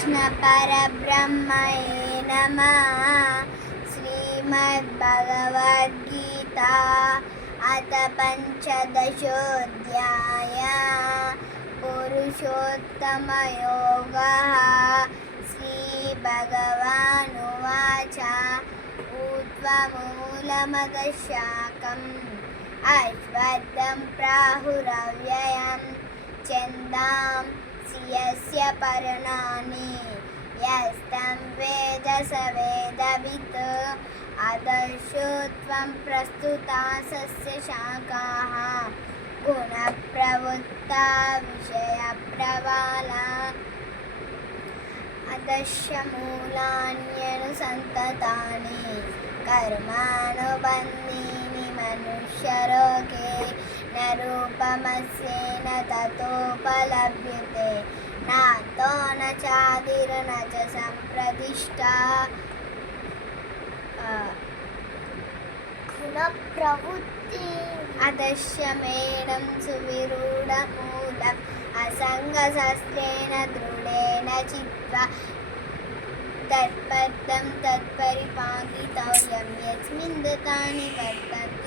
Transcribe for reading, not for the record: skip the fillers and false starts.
श्रीकृष्णपरब्रह्मणे नमः। श्रीमद्भगवद्गीता अथ पञ्चदशोऽध्यायः। पुरुषोत्तमयोगः। श्रीभगवानुवाच ऊर्ध्वमूलमदशाकम् अश्वत्थं प्राहुरव्ययं छन्दांसि यस्य पर्णानि यस्तं वेद स वेदवित्। अधर्षोत्वं प्रस्तुता सस्यशाखाः गुणप्रवृत्ता विषयप्रवाला। अधर्षमूलान्यनुसन्ततानि कर्मानुबन्धीनि मनुष्यलोके न रूपमस्येन ततोपलभ्यते नातो न चादिर्न च सम्प्रतिष्ठा। गुणप्रवृत्ति अदर्शमेणं सुविरूढमूलम् असङ्गशस्त्रेण दृढेन चित्वा तत्पदं तत्परिपालितव्यं यस्मिन् दत्तानि वर्तन्ते।